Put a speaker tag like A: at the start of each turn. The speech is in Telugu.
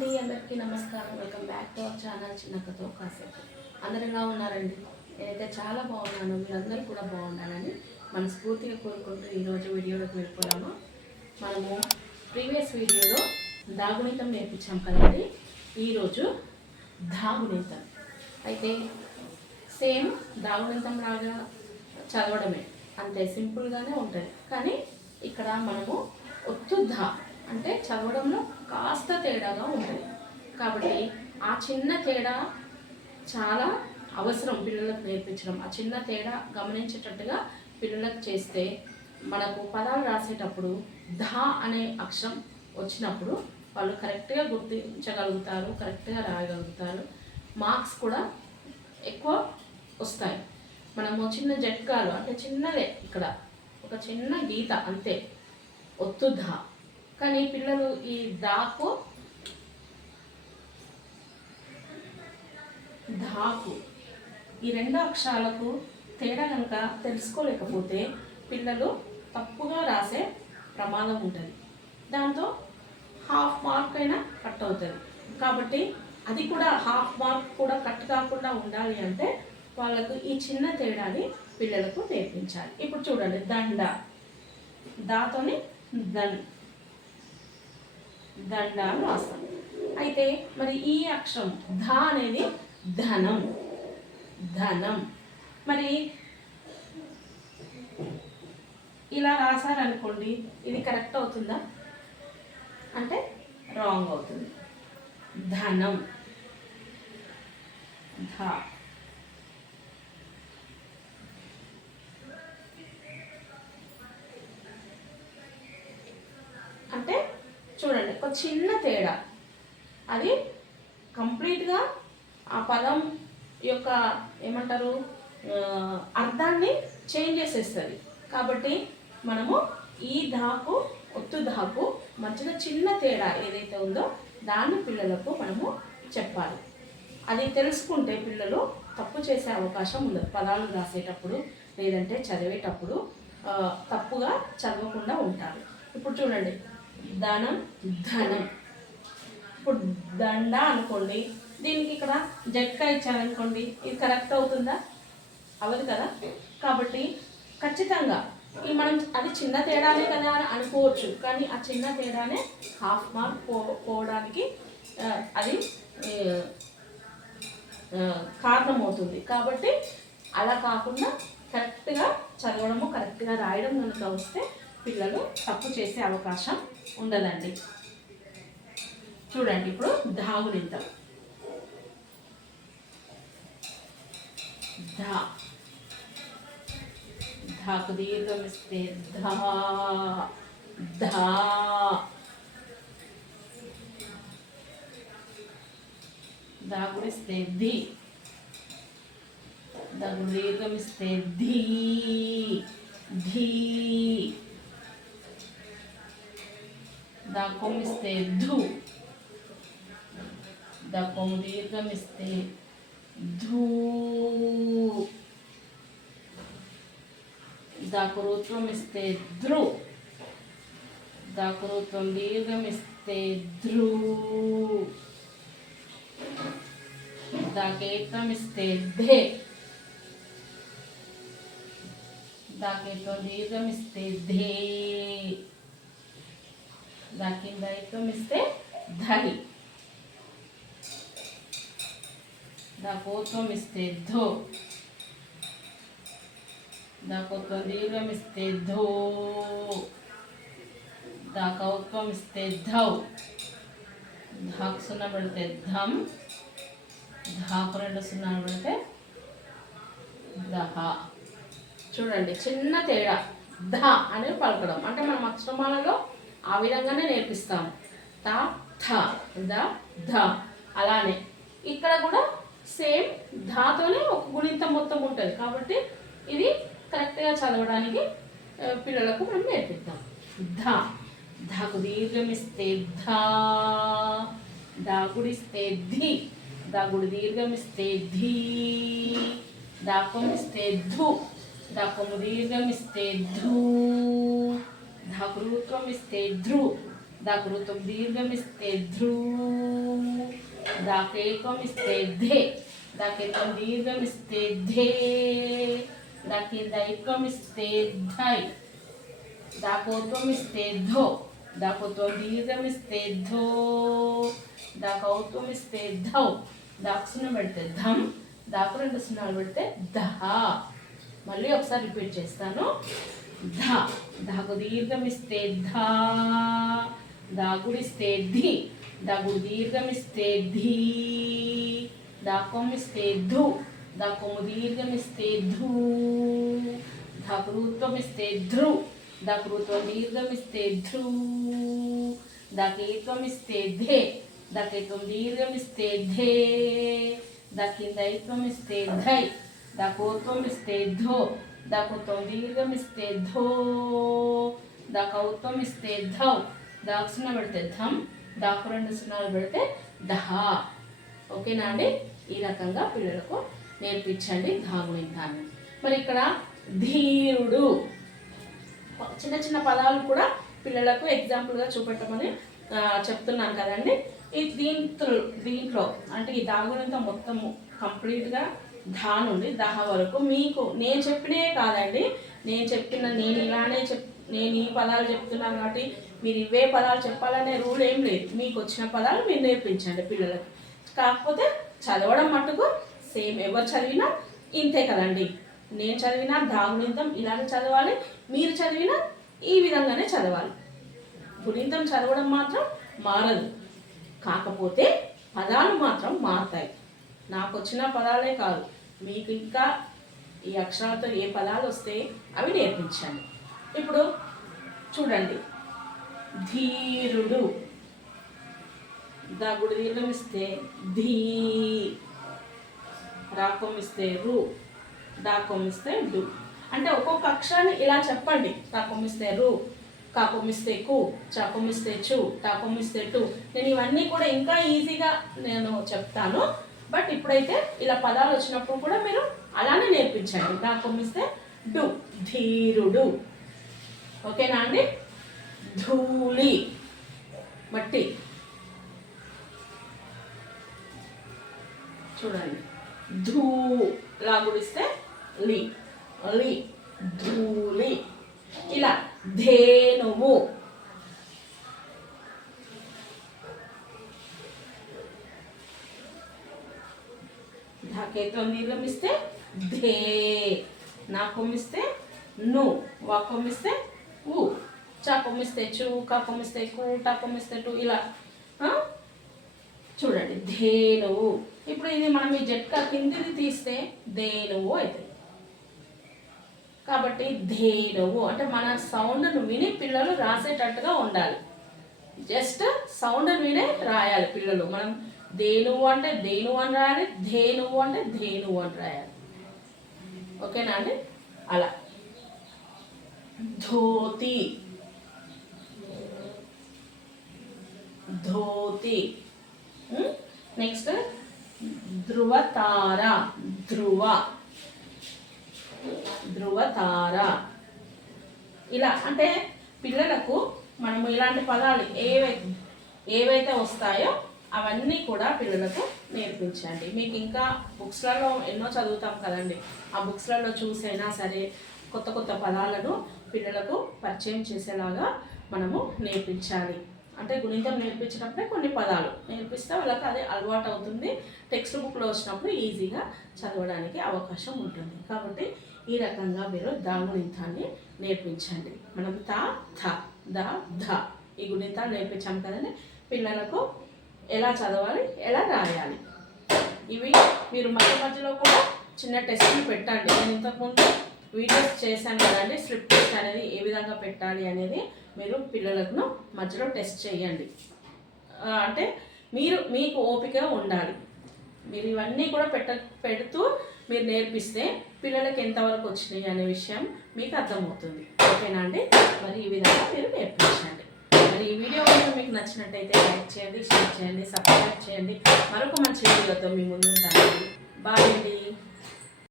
A: అండి అందరికీ నమస్కారం. Welcome back to our channel చిన్నకతో కాసేపు. అందరు ఎలా ఉన్నారండి? నేనైతే చాలా బాగున్నాను. మీరందరూ కూడా బాగున్నానని మనస్ఫూర్తిగా కోరుకుంటూ ఈరోజు వీడియోలోకి వెళ్ళిపోయాము మనము ప్రీవియస్ వీడియోలో దాగునీతం నేర్పించాం కదండి. ఈరోజు దాగునీతం. అయితే సేమ్ దాగునీతం లాగా చదవడమే. అంతే సింపుల్గానే ఉంటుంది. కానీ ఇక్కడ మనము ఒత్తు ధా అంటే చదవడంలో కాస్త తేడాగా ఉంటుంది. కాబట్టి ఆ చిన్న తేడా చాలా అవసరం పిల్లలకు నేర్పించడం. ఆ చిన్న తేడా గమనించేటట్టుగా పిల్లలకు చేస్తే మనకు పదాలు రాసేటప్పుడు ధా అనే అక్షరం వచ్చినప్పుడు వాళ్ళు కరెక్ట్గా గుర్తించగలుగుతారు కరెక్ట్గా రాయగలుగుతారు. మార్క్స్ కూడా ఎక్కువ వస్తాయి. మనము చిన్న జట్కాలు అంటే చిన్నదే ఇక్కడ. ఒక చిన్న గీత అంతే. ఒత్తు ధా. కానీ పిల్లలు ఈ దాకు ధాకు ఈ రెండు అక్షరాలకు తేడా కనుక తెలుసుకోలేకపోతే పిల్లలు తప్పుగా రాసే ప్రమాదం ఉంటుంది. దాంతో హాఫ్ మార్క్ అయినా కట్ అవుతుంది. కాబట్టి అది కూడా హాఫ్ మార్క్ కూడా కట్ కాకుండా ఉండాలి అంటే వాళ్ళకు ఈ చిన్న తేడాని పిల్లలకు నేర్పించాలి. ఇప్పుడు చూడండి దండ. దాతోని దన్ దండ అని రాస్తాం. అయితే మరి ఈ అక్షరం ధ అనేది ధనం. ధనం. మరి ఇలా రాశారనుకోండి ఇది కరెక్ట్ అవుతుందా? అంటే రాంగ్ అవుతుంది. ధనం. ధ. చూడండి ఒక చిన్న తేడా. అది కంప్లీట్గా ఆ పదం యొక్క ఏమంటారు అర్థాన్ని చేంజ్ చేసేస్తుంది. కాబట్టి మనము ఈ ధాకు ఒత్తు ధాకు మధ్యలో చిన్న తేడా ఏదైతే ఉందో దాన్ని పిల్లలకు మనము చెప్పాలి. అది తెలుసుకుంటే పిల్లలు తప్పు చేసే అవకాశం ఉండదు. పదాలు రాసేటప్పుడు లేదంటే చదివేటప్పుడు తప్పుగా చదవకుండా ఉంటారు. ఇప్పుడు చూడండి ధనం ధనం. ఇప్పుడు దండ అనుకోండి దీనికి ఇక్కడ జట్కా ఇచ్చారనుకోండి ఇది కరెక్ట్ అవుతుందా? అవ్వదు కదా? కాబట్టి ఖచ్చితంగా ఈ మనం అది చిన్న తేడానే కదా అని అనుకోవచ్చు కానీ ఆ చిన్న తేడానే హాఫ్ మార్క్ పో పోవడానికి అది కారణమవుతుంది. కాబట్టి అలా కాకుండా కరెక్ట్గా చదవడము కరెక్ట్గా రాయడం కనుక వస్తే పిల్లలు తప్పు చేసే అవకాశం ఉండదండి చూడండి ఇప్పుడు ధాగునింతం ధా. ధాకు దీర్ఘం ఇస్తే ధా. ధా. దాగుడిస్తే ధి. దాగు దీర్ఘం ఇస్తే ధీ. దాకొమ్మిస్తే ధు. దాకొమ్ము దీర్ఘం ఇస్తే ధూ. దాకురుత్వం ఇస్తే ధ్రు దాకురుత్వం దీర్ఘం ఇస్తే ధ్రు దాకేత్వం ఇస్తే ధే. దాకేత్వం దీర్ఘం ఇస్తే ధే. దాకిందైత్వం ఇస్తే ధని. దాకోత్వం ఇస్తే ధో. దాకోత్వం దీర్ఘం ఇస్తే ధో. దాకౌత్వం ఇస్తే ధౌ. ధాకు సున్నా పెడితే ధమ్ ధాకు రెండు సున్నాలు పెడితే దహ చూడండి చిన్న తేడా. ధ అనేది పలకడం. అంటే మనం అక్షరమాలలో ఆ విధంగానే నేర్పిస్తాము. త థ ద ధ అలానే. ఇక్కడ కూడా సేమ్ ధాతోనే ఒక గుణింత మొత్తం ఉంటుంది. కాబట్టి ఇది కరెక్ట్గా చదవడానికి పిల్లలకు మనం నేర్పిద్దాం. ధ ధకు దీర్ఘమిస్తే ధా దాగుడిస్తే ధి దాగుడు దీర్ఘమిస్తే ధీ దాకొమిస్తే ధు దాకొము దీర్ఘమిస్తే ధూ. ఇస్తే ధ్రు దాకృత్వం దీర్ఘమిస్తే ధ్రూ దాకేకం ఇస్తే ధే దాకేకం దీర్ఘం ఇస్తే ధే దాకే దైకం ఇస్తే ధై దాకోత్వం ఇస్తే ధో దాకోత్వం దీర్ఘం ఇస్తే ధో దాకౌత్వం ఇస్తే ధౌ దాకు సున్నా పెడితే ధమ్ దాకు రెండు సున్నాలు పెడితే దహ మళ్ళీ ఒకసారి రిపీట్ చేస్తాను ధ దాకు దీర్ఘం ఇస్తే ధా దాగుడిస్తే ధి దాగుడు దీర్ఘం ఇస్తే ధీ దాకొమ్మ ఇస్తే ధు దాకొమ్ము దీర్ఘం ఇస్తే ధూ దాకృత్వం ఇస్తే ధృ దాకృత్వం దీర్ఘం ఇస్తే ధృ దాకేత్వం ఇస్తే ధే దాకేత్వం దీర్ఘమిస్తే ఇస్తే ఇస్తే ధో దాకోత్వం ఇస్తే ధౌ దాకు సున్నా పెడితే ధమ్ దాకు రెండు సున్నాలు పెడితే దహ ఓకేనా అండి? ఈ రకంగా పిల్లలకు నేర్పించండి ధాగునింతాన్ని మరి ఇక్కడ ధీరుడు. చిన్న చిన్న పదాలు కూడా పిల్లలకు ఎగ్జాంపుల్గా చూపెట్టమని చెప్తున్నాను కదండి. ఈ దీంట్లో దీంట్లో అంటే ఈ దాగునంత మొత్తము కంప్లీట్గా ధా నుండి దహ వరకు మీకు నేను చెప్పినే కాదండి. నేను చెప్పిన నేను ఇలానే చెప్ నేను ఈ పదాలు చెప్తున్నాను కాబట్టి మీరు ఇవే పదాలు చెప్పాలనే రూల్ ఏం లేదు. మీకు వచ్చిన పదాలు మీరు నేర్పించండి పిల్లలకి. కాకపోతే చదవడం మటుకు సేమ్ ఎవరు చదివినా ఇంతే కదండి. నేను చదివినా దాగునింతం ఇలానే చదవాలి మీరు చదివినా ఈ విధంగానే చదవాలి. గుణింతం చదవడం మాత్రం మారదు. కాకపోతే పదాలు వచ్చిన పదాలే కాదు. మీకు ఇంకా ఈ అక్షరాలతో ఏ పదాలు వస్తే అవి నేర్పించండి. ఇప్పుడు చూడండి. ధీరుడు. దాగుడు దీర్ఘం ఇస్తే ధీ. రాకం ఇస్తే రు. దాకం ఇస్తే డు. అంటే ఒక్కొక్క అక్షరాన్ని ఇలా చెప్పండి. టాకం ఇస్తే రు కాకం ఇస్తే కు చాకం ఇస్తే చు టాకం ఇస్తే టు. నేను ఇవన్నీ కూడా ఇంకా ఈజీగా నేను చెప్తాను. బట్ ఇప్పుడైతే ఇలా పదాలు వచ్చినప్పుడు కూడా మీరు అలానే నేర్పించండి. నాకు ఇస్తే డు ధీరుడు. ఓకేనా అండి? ధూళి మట్టి. చూడండి. ధూ లాగుడిస్తే లి లి ధూళి. ఇలా ధేనువు. ధాకేత్వం నీలమిస్తే ధే నా కొమ్మిస్తే ను. వా కొమ్మిస్తే ఉ చా కొమ్మిస్తే చు కా కొమ్మిస్తే కు టా కొమ్మిస్తే టు ఇలా చూడండి. ధేనువు. ఇప్పుడు ఇది మనం ఈ జట్కా కిందిది తీస్తే ధేనువు అవుతుంది కాబట్టి ధేనువు. అంటే మన సౌండ్ను విని పిల్లలు రాసేటట్టుగా ఉండాలి. జస్ట్ సౌండ్ వినే రాయాలి పిల్లలు. మనం దేనువు అంటే దేనువు అని రాయాలి ధేనువు అంటే ధేనువు అని రాయాలి. ఓకేనా అండి? అలా. ధోతి. ధోతి. నెక్స్ట్ ధృవతార. ధ్రువ ధృవతార. ఇలా. అంటే పిల్లలకు మనము ఇలాంటి పదాలు ఏవై ఏవైతే వస్తాయో అవన్నీ కూడా పిల్లలకు నేర్పించండి. మీకు ఇంకా బుక్స్లలో ఎన్నో చదువుతాం కదండి. ఆ బుక్స్లలో చూసైనా సరే కొత్త కొత్త పదాలను పిల్లలకు పరిచయం చేసేలాగా మనము నేర్పించాలి. అంటే గుణితం నేర్పించినప్పుడే కొన్ని పదాలు నేర్పిస్తే వాళ్ళకి అది అలవాటు అవుతుంది. టెక్స్ట్ బుక్లో వచ్చినప్పుడు ఈజీగా చదవడానికి అవకాశం ఉంటుంది. కాబట్టి ఈ రకంగా మీరు దా గుణితాన్ని నేర్పించండి. మనం తా థ ద ధ ఈ గుణితాలు నేర్పించాం కదండి. పిల్లలకు ఎలా చదవాలి ఎలా రాయాలి? ఇవి మీరు మధ్య మధ్యలో కూడా చిన్న టెస్ట్లు పెట్టండి. నేను ఇంతకుముందు వీడియోస్ చేశాను కదండి స్లిప్ టెస్ట్ అనేది ఏ విధంగా పెట్టాలి అనేది మీరు పిల్లలకు మధ్యలో టెస్ట్ చేయండి. అంటే మీరు మీకు ఓపిక ఉండాలి. మీరు ఇవన్నీ కూడా పెట్ట పెడుతూ మీరు నేర్పిస్తే పిల్లలకి ఎంతవరకు వచ్చినాయి అనే విషయం మీకు అర్థమవుతుంది. ఓకేనా అండి? మరి ఈ విధంగా మీరు నేర్పించండి. మరి ఈ వీడియో కనుక మీకు నచ్చినట్టయితే లైక్ చేయండి షేర్ చేయండి సబ్స్క్రైబ్ చేయండి. మరొక మంచి వీడియోతో మీ ముందు ఉంటానండి బాయ్ అండి.